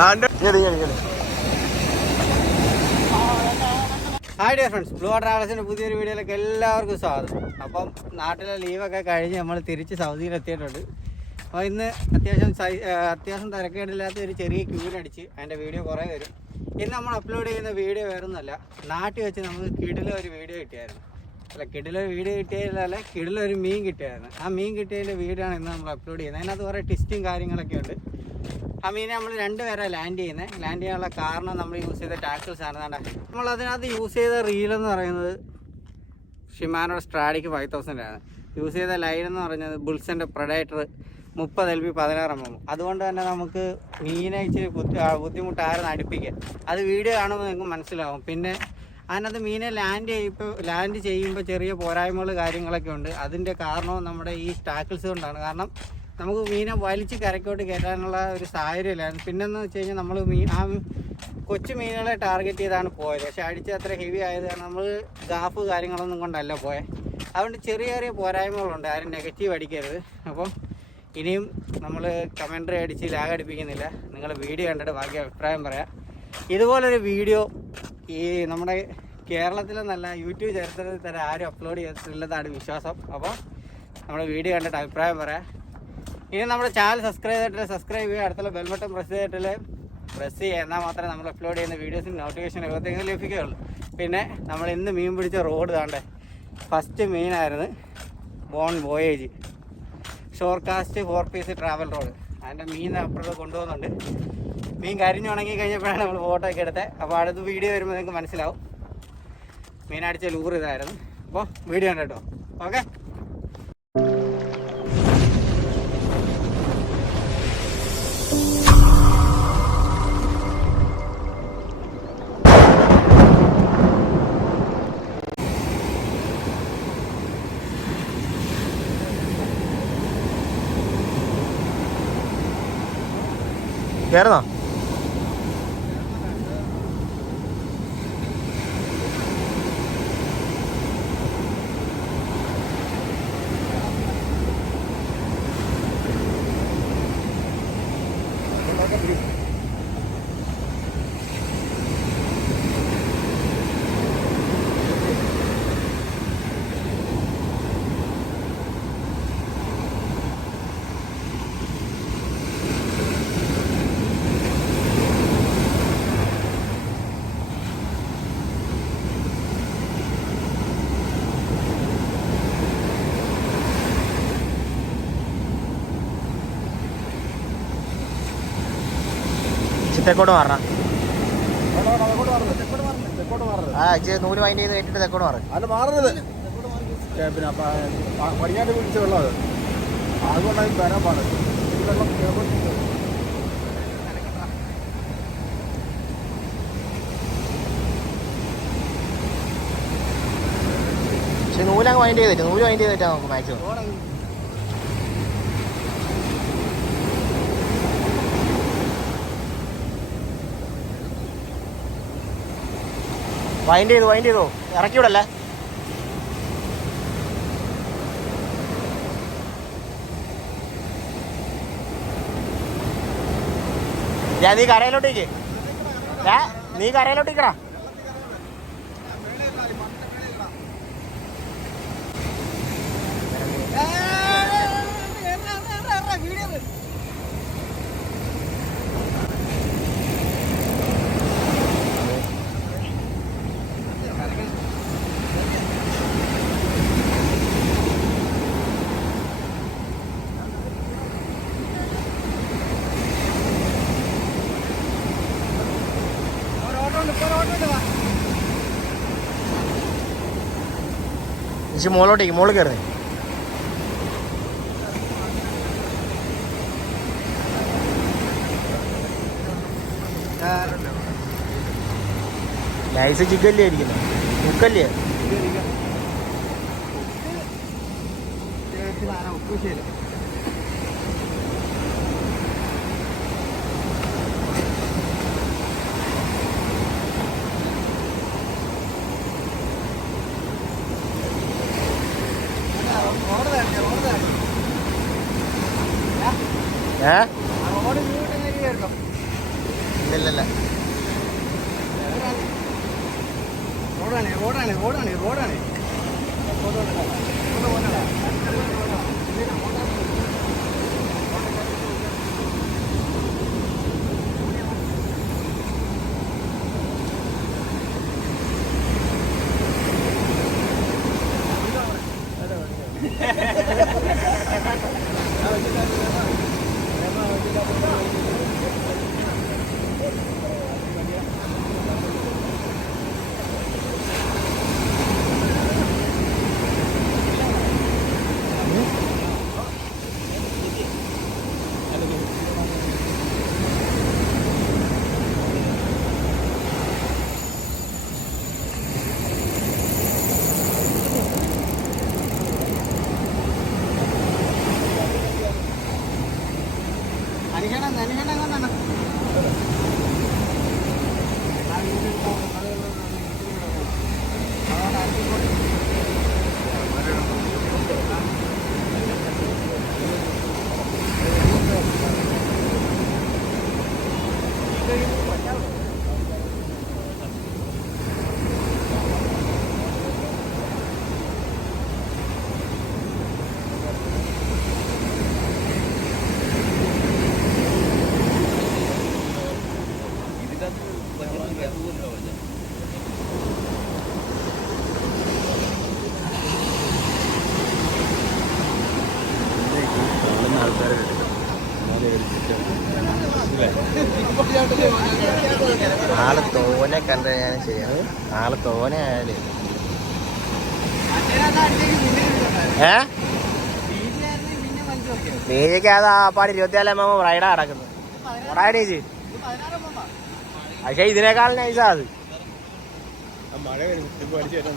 Hi dear friends blue ട്രാവൽസിന്റെ പുതിയൊരു വീഡിയോയിലേക്ക് എല്ലാവർക്കും സ്വാഗതം. അപ്പം നാട്ടിലെ ലീവൊക്കെ കഴിഞ്ഞ് നമ്മൾ തിരിച്ച് സൗദിയിൽ എത്തിയിട്ടുണ്ട്. അപ്പോൾ ഇന്ന് അത്യാവശ്യം സൈ അത്യാവശ്യം തിരക്കേടില്ലാത്ത ഒരു ചെറിയ ക്യൂവിനടിച്ച് അതിന്റെ വീഡിയോ കുറേ വരും. ഇന്ന് നമ്മൾ അപ്ലോഡ് ചെയ്യുന്ന വീഡിയോ വേറൊന്നുമല്ല. നാട്ടിൽ വെച്ച് നമുക്ക് കിടിലെ ഒരു വീഡിയോ കിട്ടിയായിരുന്നു. അല്ല കിടിലൊരു വീഡിയോ കിട്ടിയതല്ല ഒരു മീൻ കിട്ടിയായിരുന്നു. ആ മീൻ കിട്ടിയതിന്റെ വീഡിയോ ആണ് ഇന്ന് നമ്മൾ അപ്ലോഡ് ചെയ്യുന്നത്. അതിനകത്ത് കുറേ ടിസ്റ്റും കാര്യങ്ങളൊക്കെ ഉണ്ട്. ആ മീനെ നമ്മൾ രണ്ടുപേരെ ലാൻഡ് ചെയ്യുന്നത് ലാൻഡ് ചെയ്യാനുള്ള കാരണം നമ്മൾ യൂസ് ചെയ്ത ടാക്കിൾസ് ആണ് നമ്മൾ അതിനകത്ത് യൂസ് ചെയ്ത റീൽ എന്ന് പറയുന്നത് ഷിമാനോടെ സ്ട്രാഡിക്ക് ഫൈവ് തൗസൻഡ് ആണ്. യൂസ് ചെയ്ത ലൈൻ എന്ന് പറയുന്നത് ബുൾസിന്റെ പ്രൊഡേറ്റർ മുപ്പത് എൽ ബി പതിനാറ് എം എം. അതുകൊണ്ട് തന്നെ നമുക്ക് മീനെ ഇച്ചിരി ബുദ്ധി ബുദ്ധിമുട്ടായിരുന്നു അടുപ്പിക്കുക അത് വീഡിയോ കാണുമ്പോൾ നിങ്ങൾക്ക് മനസ്സിലാവും. പിന്നെ അതിനകത്ത് മീനെ ലാൻഡ് ചെയ്യുമ്പോൾ ലാൻഡ് ചെയ്യുമ്പോൾ ചെറിയ പോരായ്മകൾ കാര്യങ്ങളൊക്കെ ഉണ്ട്. അതിന്റെ കാരണവും നമ്മുടെ ഈ സ്റ്റാക്കിൾസ് കൊണ്ടാണ്. കാരണം നമുക്ക് മീനെ വലിച്ച് കരക്കോട്ട് കയറ്റാനുള്ള ഒരു സാഹചര്യമില്ലായിരുന്നു. പിന്നെന്ന് വെച്ച് കഴിഞ്ഞാൽ നമ്മൾ മീൻ ആ കൊച്ചു മീനുകളെ ടാർഗറ്റ് ചെയ്താണ് പോയത്. പക്ഷെ അടിച്ച് അത്ര ഹെവി ആയത് കാരണം നമ്മൾ ഗാഫ് കാര്യങ്ങളൊന്നും കൊണ്ടല്ല പോയത് അതുകൊണ്ട് ചെറിയ ചെറിയ പോരായ്മകളുണ്ട്. ആരും നെഗറ്റീവ് അടിക്കരുത്. അപ്പം ഇനിയും നമ്മൾ കമൻട്രി അടിച്ച് ലാഗ് അടിപ്പിക്കുന്നില്ല. നിങ്ങൾ വീഡിയോ കണ്ടിട്ട് ബാക്കി അഭിപ്രായം പറയാം. ഇതുപോലൊരു വീഡിയോ ഈ നമ്മുടെ കേരളത്തിലെന്നല്ല യൂട്യൂബ് ചരിത്രത്തിൽ തന്നെ ആരും അപ്ലോഡ് ചെയ്തിട്ടില്ലെന്നാണ് വിശ്വാസം. അപ്പോൾ നമ്മുടെ വീഡിയോ കണ്ടിട്ട് അഭിപ്രായം പറയാം. ഇനി നമ്മുടെ ചാനൽ സബ്സ്ക്രൈബ് ചെയ്തിട്ട് സബ്സ്ക്രൈബ് ചെയ്യുക. അടുത്തുള്ള ബെൽബട്ടൺ പ്രസ് ചെയ്തിട്ട് പ്രസ് ചെയ്യുക. എന്നാൽ മാത്രമേ നമ്മൾ അപ്ലോഡ് ചെയ്യുന്ന വീഡിയോസിന് നോട്ടിഫിക്കേഷൻ എവിടെയെങ്കിലും ലഭിക്കുകയുള്ളൂ. പിന്നെ നമ്മൾ ഇന്ന് മീൻ പിടിച്ച റോഡ് താണ്ടേ first മീനായിരുന്നു bon voyage shore cast four piece travel rod അതിന്റെ മീൻ അപ്പുറത്ത് കൊണ്ടുപോകുന്നുണ്ട്. മീൻ കരിഞ്ഞുണങ്ങി കഴിഞ്ഞപ്പോഴാണ് നമ്മൾ ഫോട്ടോ ഒക്കെ എടുത്തത് അപ്പോൾ അടുത്ത വീഡിയോ വരുമ്പോൾ നിങ്ങൾക്ക് മനസ്സിലാവും. മീൻ ലൂർ ഇതായിരുന്നു. അപ്പോൾ വീഡിയോ ഉണ്ട് കേട്ടോ ഓക്കെ കയറുന്നോ തെക്കോട്ട് മാറണം. ആ ഇച്ചിരി നൂൽ വൈൻഡ് ചെയ്ത് കേട്ടിട്ട് തെക്കോട്ട് മാറും. അത് മാറുന്നത് പിന്നെ പടിഞ്ഞാട്ട് പിടിച്ച വെള്ളം അത്. അതുകൊണ്ടാണ് വരാൻ പാടില്ല ഈ വെള്ളം കിഴക്കോട്ട് പക്ഷെ നൂലങ്ങ് വൈൻഡ് ചെയ്തിട്ട് നൂൽ വൈൻഡ് ചെയ്തിട്ടാ നമുക്ക് മാക്സിമം. വൈൻഡ് ചെയ്തു വൈൻഡ് ചെയ്തു. ഇറക്കി വിടല്ലേ ഞാൻ നീ കരയിലോട്ടേക്ക്. നീ കരയിലോട്ടേക്കടാ ഇച്ചിരി മോളോട്ടേക്ക് മോൾ കയറി നൈസ് ചിക്കല്ലേ ഇരിക്കുന്നത് മുക്കല്ലേ ഉപ്പ് റോഡ് 奶奶，奶奶，奶奶。ആൾ തോനെ കണ്ട ഞാൻ ചെയ്യാം ആൾ തോനെ ആയാലേ. ഏ? നീക്ക് അത് ആ പാട് ഇരുപത്തിനാലാം മാമ റൈഡാ നടക്കുന്നത്. ഓടാനീച്ച് പക്ഷെ ഇതിനേക്കാൾ നൈസാ അത്. കയറ്റാൻ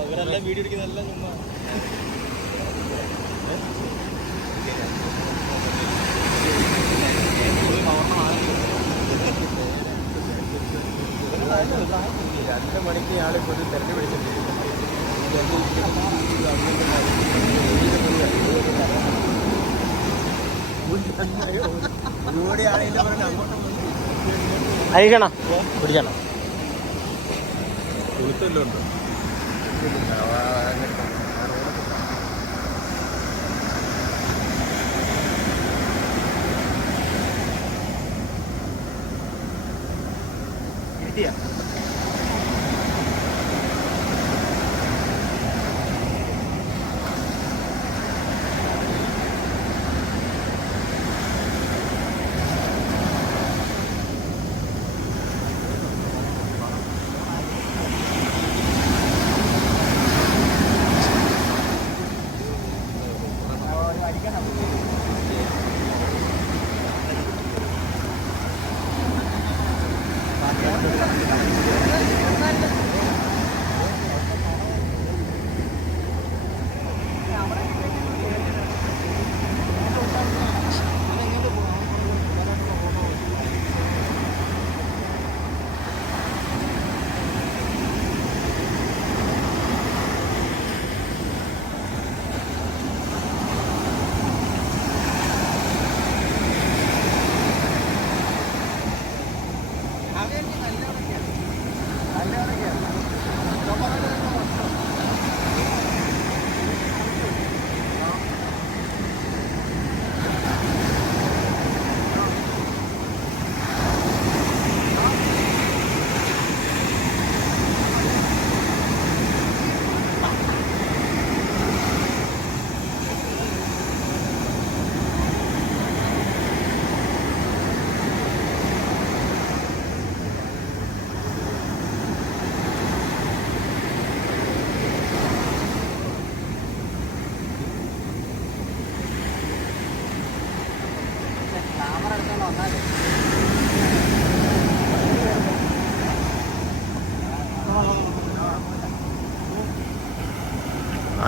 ഇവരെല്ലാം വീഡിയോ മണിക്ക് അയക്കണ പിടിച്ചണോ കൊടുത്തല്ലോ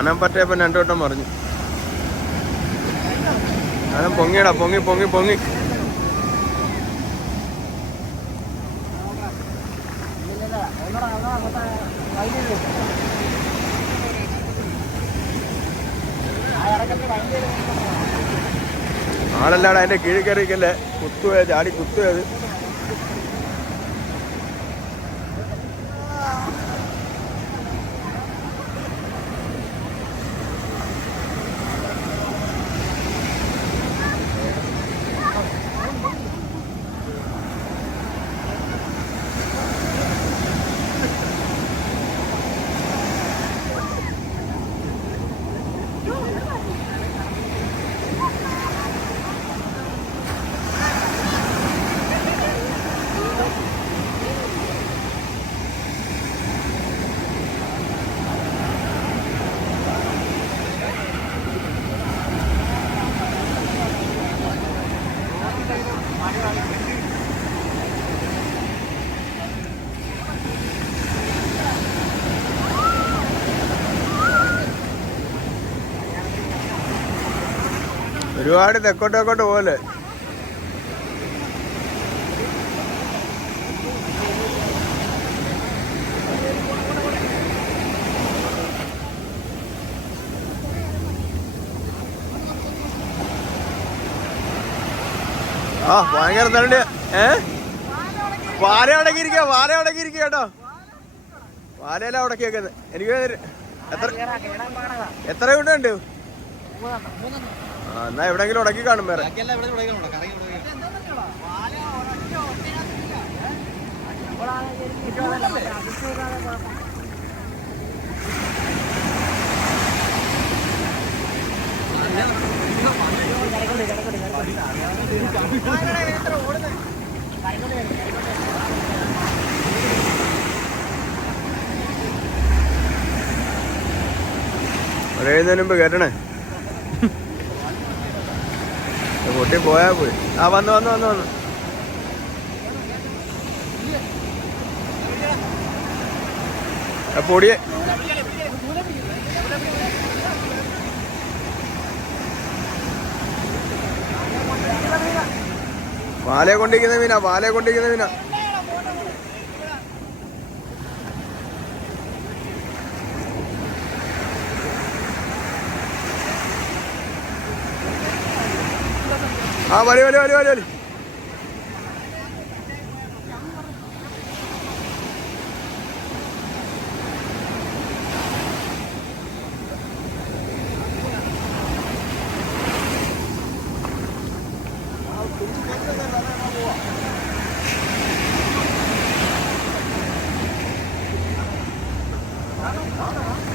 ആനം പറ്റിയപ്പോ രണ്ടു വട്ടം പറഞ്ഞു. ആനം പൊങ്ങിയടാ പൊങ്ങി പൊങ്ങി പൊങ്ങി. ആളല്ലാടാ അതിന്റെ കീഴിൽ കയറിക്കല്ലേ കുത്തുവേ ചാടി കുത്തുവേത് ഒരുപാട് തെക്കോട്ട് തെക്കോട്ട് പോലെ. ആ ഭയങ്കര തള്ളി ഏ വാല അടക്കിയിരിക്ക വാല അടക്കിയിരിക്ക കേട്ടോ വാലയല്ല അടക്കിയേക്കുന്നത് എനിക്ക് എത്ര എത്ര കൂട്ടുണ്ട് ആ എന്നാ എവിടെങ്കിലും ഉടക്കി കാണും വേറെ മഴയുന്നതിന് മുമ്പ് കേട്ടണേ പൊട്ടി പോയാ പോയി. ആ വന്ന് വന്ന് വന്ന് വന്ന്. പൊടിയെ. വാലയെ കൊണ്ടിരിക്കുന്ന മീനാ വാല കൊണ്ടിരിക്കുന്ന മീനാ. ആ വലി വലി വലി വലി വലി 拿着拿着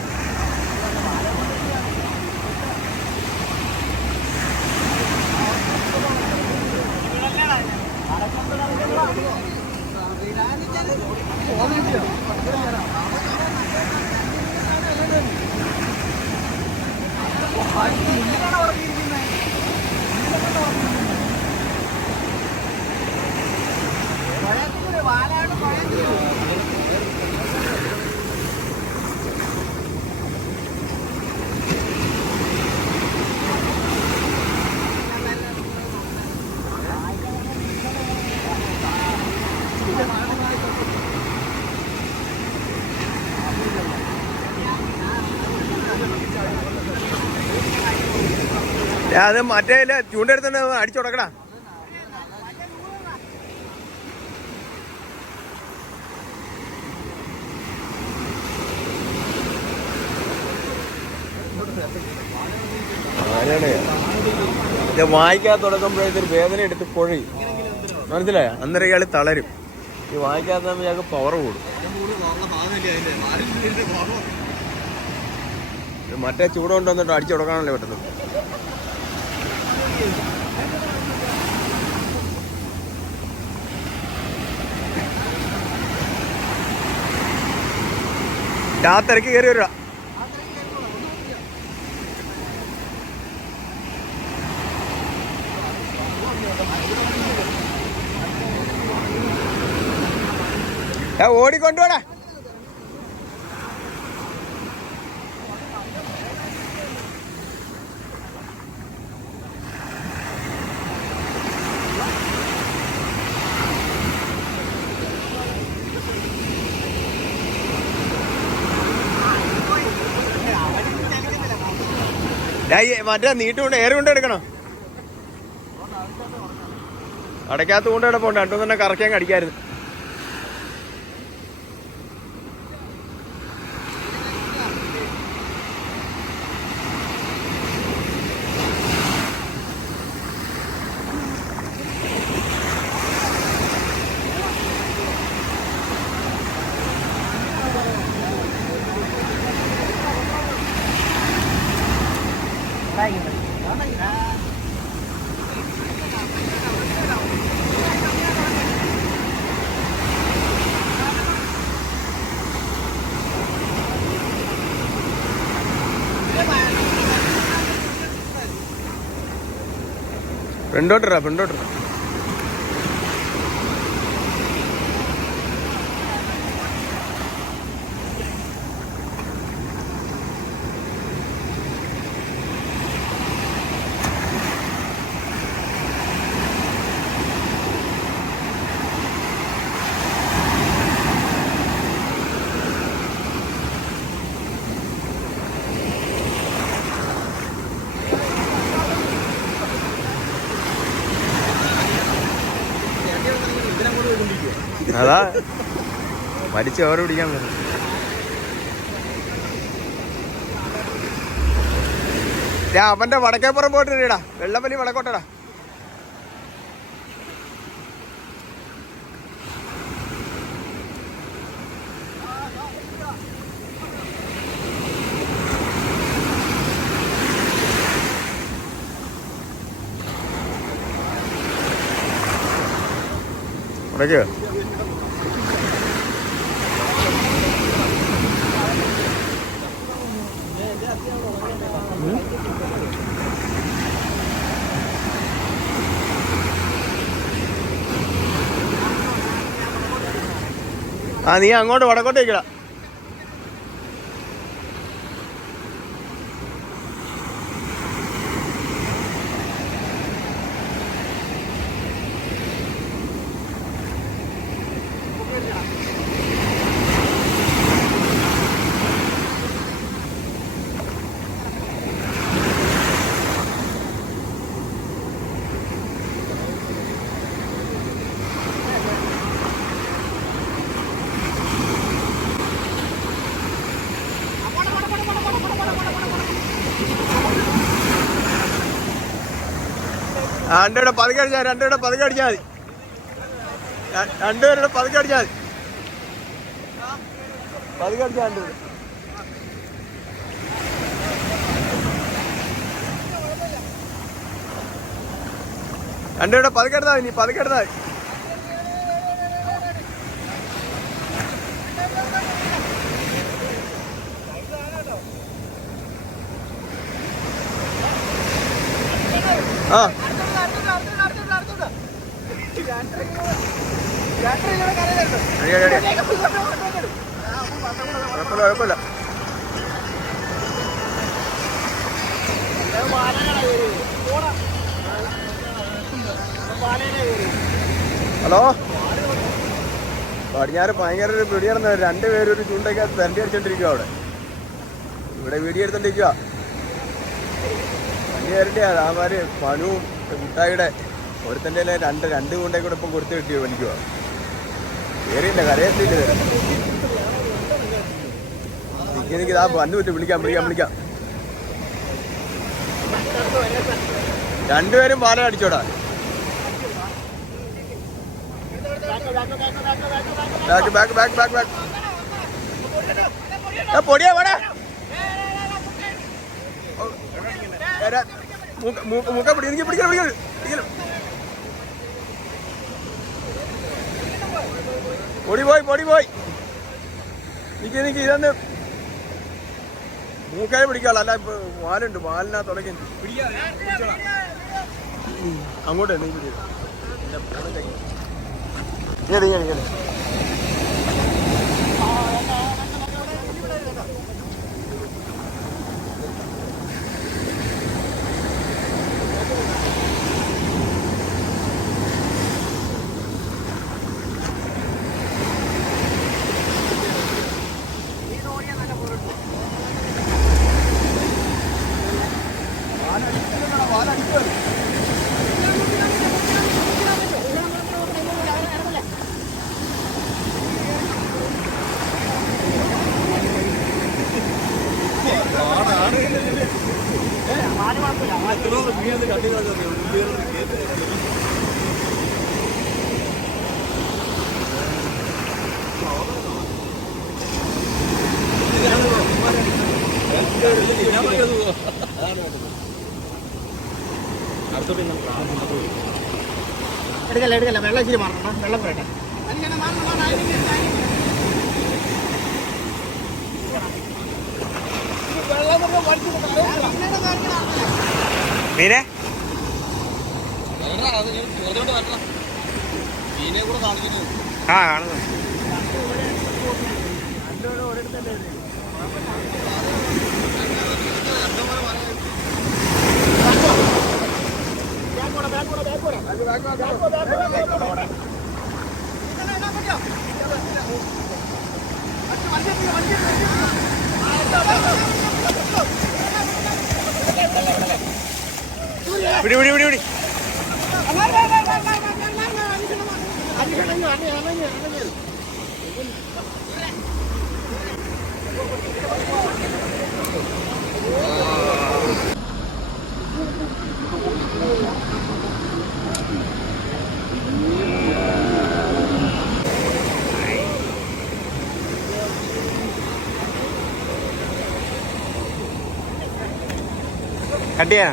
അത് മറ്റേ ചൂണ്ടെടുത്തന്നെ അടിച്ചുടക്കടാ ഇത് വായിക്കാതെ തുടങ്ങുമ്പോഴത്തേക്ക് വേദന എടുത്ത് പൊഴി. മനസ്സിലായ? അന്നേരം ഇയാൾ തളരും. ഈ വായിക്കാത്ത ഇയാൾക്ക് പവർ കൂടും. മറ്റേ ചൂടുകൊണ്ട് വന്നിട്ട് അടിച്ചു കൊടുക്കാനല്ലേ പറ്റുന്നത്? ആ തിരക്ക് കയറി വരിക ഓടിക്കൊണ്ടുപോടാ മറ്റേ നീട്ടുകൊണ്ട് ഏറെ കൊണ്ട് എടുക്കണോ? അടയ്ക്കാത്ത കൊണ്ട് കിടപ്പുണ്ട് രണ്ടു തന്നെ കറക്കാൻ കടിക്കായിരുന്നു ഫ്രണ്ടോട്ടിറാ ഫ്രണ്ടോട്ടിറാ അതാ. മരിച്ച ഓരോ പിടിക്കാൻ പോകും അവന്റെ വടക്കേപ്പുറം പോയിട്ടിടാ വെള്ളപ്പലി വടക്കോട്ടടാ. വടക്കോ ആ നീ അങ്ങോട്ട് വടക്കോട്ടേക്കടാ രണ്ടുപേരുടെ പതുക്കെ അടിച്ചാൽ രണ്ടുപേരുടെ പതുക്കെ അടിച്ചാൽ മതി. രണ്ടുപേരുടെ പതുക്കെ അടിച്ചാൽ മതി. പതുക്കെ അടിച്ചാൽ രണ്ടുപേരും. രണ്ടുപേരുടെ പതുക്കെ എടുത്താൽ നീ പതുക്കെ എടുത്താൽ മതി. ആ. ഹലോ? പടിഞ്ഞാറ് ഭയങ്കര ഒരു പിടിയാണെന്ന് രണ്ടുപേരും ഒരു ചൂണ്ടയ്ക്കകത്ത് തരണ്ടി അടിച്ചോണ്ടിരിക്കുക അവിടെ. ഇവിടെ വീഡിയോ എടുത്തോണ്ടിരിക്കുക വണ്ടി വരണ്ടേ ആമാര് മനുവും മുട്ടായിയുടെ ഒരുത്തന്റെ രണ്ട് രണ്ട് ചൂണ്ടയും കൂടെ ഇപ്പം കൊടുത്ത് കിട്ടിയോ പണിക്കുക കയറിയില്ല കരയത്തില്ല. നിൽക്കി നിൽക്കി ആ വന്നു വിളിക്കാം വിളിക്കാം വിളിക്കാം. രണ്ടുപേരും പാല അടിച്ചോടാ. Back back back back back പൊടിയാ വേടാ. മൂക്ക പിടി എനിക്ക് പിടിക്കണം പിടിക്കണം പൊടി പോയി പൊടി പോയി. നിക്ക് നിക്ക് ഇതന്ന് മൂക്കായി പിടിക്കാളോ. അല്ല ഇപ്പൊ വാലുണ്ട് വാലിനാ തുടങ്ങി അങ്ങോട്ട് നീ പിടി എടുക്കല്ല എടുക്കല്ല. വെള്ളം ഇച്ചിരി മാറണം. വെള്ളം പോരട്ടെ. മീനെ? ആ കാണുന്നു. പിടി വിടി വിടി Thank കട്ട് Cadê?